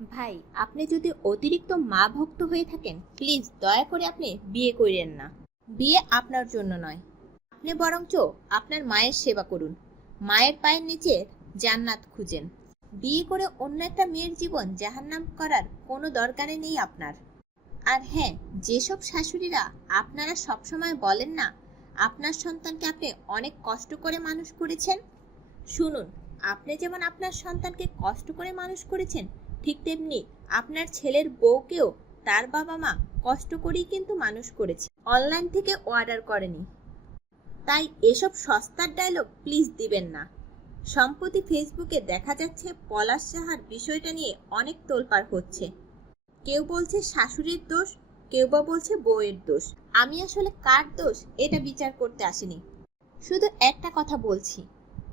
ভাই, আপনি যদি অতিরিক্ত মা ভক্ত হয়ে থাকেন প্লিজ দয়া করে আপনি বিয়ে করেন না। বিয়ে আপনার জন্য নয়। আপনি বরঞ্চ আপনার মায়ের সেবা করুন। মায়ের পায়ের নিচে জান্নাত খুঁজেন। বিয়ে করে অন্য একটা মেয়ের জীবন জাহান্নাম করার কোনো দরকারে নেই আপনার। আর হ্যাঁ যেসব শাশুড়িরা আপনারা সবসময় বলেন না, আপনার সন্তানকে আপনি অনেক কষ্ট করে মানুষ করেছেন? শুনুন, আপনি যেমন আপনার সন্তানকে কষ্ট করে মানুষ করেছেন ঠিক তেমনি আপনার ছেলের বউকেও তার বাবা মা কষ্ট করেই কিন্তু মানুষ করেছে। অনলাইন থেকে অর্ডার করেনি। তাই এসব সস্তার ডায়লগ প্লিজ দিবেন না। সম্প্রতি ফেসবুকে দেখা যাচ্ছে পলাশ সাহার বিষয়টা নিয়ে অনেক তোলপাড় হচ্ছে। কেউ বলছে শাশুড়ির দোষ, কেউ বা বলছে বউয়ের দোষ। আমি আসলে কার দোষ এটা বিচার করতে আসিনি। শুধু একটা কথা বলছি,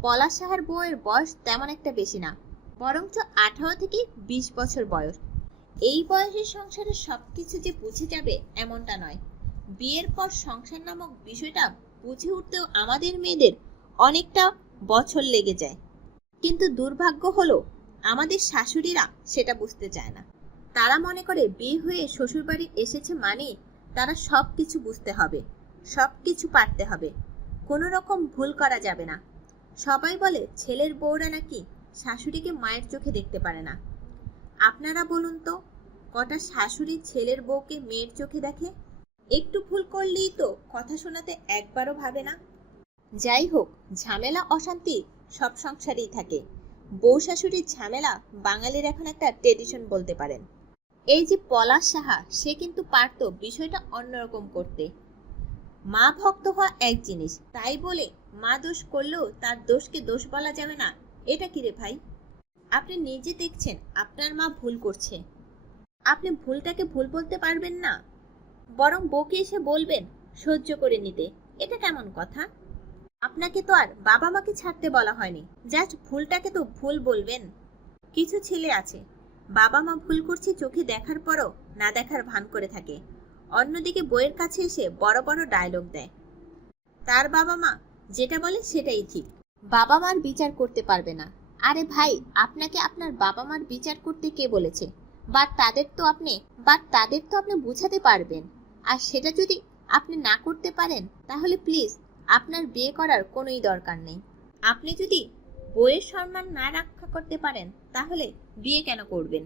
পলাশ সাহার বউয়ের বয়স তেমন একটা বেশি না। বরঞ্চ আঠারো থেকে বিশ বছর বয়স। এই বয়সের সংসারে সবকিছু যে বুঝে যাবে এমনটা নয়। বিয়ের পর সংসার নামক বিষয়টা বুঝে উঠতেও আমাদের মেয়েদের অনেকটা বছর লেগে যায়। কিন্তু দুর্ভাগ্য হলো, আমাদের শাশুড়িরা সেটা বুঝতে চায় না। তারা মনে করে বিয়ে হয়ে শ্বশুরবাড়ি এসেছে মানে তারা সব কিছু বুঝতে হবে সব কিছু পারতে হবে। কোনো রকম ভুল করা যাবে না। সবাই বলে, ছেলের বউরা নাকি শাশুড়িকে মায়ের চোখে দেখতে পারে না। আপনারা বলুন তো, কটা শাশুড়ি ছেলের বউকে মেয়ের চোখে দেখে? একটু ভুল করলেই তো কথা শোনাতে একবারও ভাবে না। যাই হোক, ঝামেলা অশান্তি সব সংসারেই থাকে। বউ শাশুড়ির ঝামেলা বাঙালির এখন একটা ট্রেডিশন বলতে পারেন। এই যে পলাশ সাহা, সে কিন্তু পারতো বিষয়টা অন্যরকম করতে। মা ভক্ত হওয়া এক জিনিস, তাই বলে মা দোষ করলেও তার দোষকে দোষ বলা যাবে না। এটা কি রে ভাই? আপনি নিজে দেখছেন, আপনার মা ভুল করছে। আপনি ভুলটাকে ভুল বলতে পারবেন না। বরং বউকে এসে বলবেন, সহ্য করে নিতে। এটা কেমন কথা? আপনাকে তো আর বাবা মাকে ছাড়তে বলা হয়নি। জাস্ট ভুলটাকে তো ভুল বলবেন। কিছু ছেলে আছে। বাবা মা ভুল করছে চোখে দেখার পরও না দেখার ভান করে থাকে। অন্যদিকে বইয়ের কাছে এসে বড় বড় ডায়লগ দেয়। তার বাবা মা যেটা বলে সেটাই ঠিক। বাবা মার বিচার করতে পারবে না। আরে ভাই, আপনাকে আপনার বাবা মার বিচার করতে কে বলেছে? বা তাদের তো আপনি, বা তাদের তো আপনি বুঝাতে পারবেন। আর সেটা যদি আপনি না করতে পারেন, তাহলে প্লিজ, আপনার বিয়ে করার কোনোই দরকার নেই। আপনি যদি বইয়ের সম্মান না রক্ষা করতে পারেন, তাহলে বিয়ে কেন করবেন?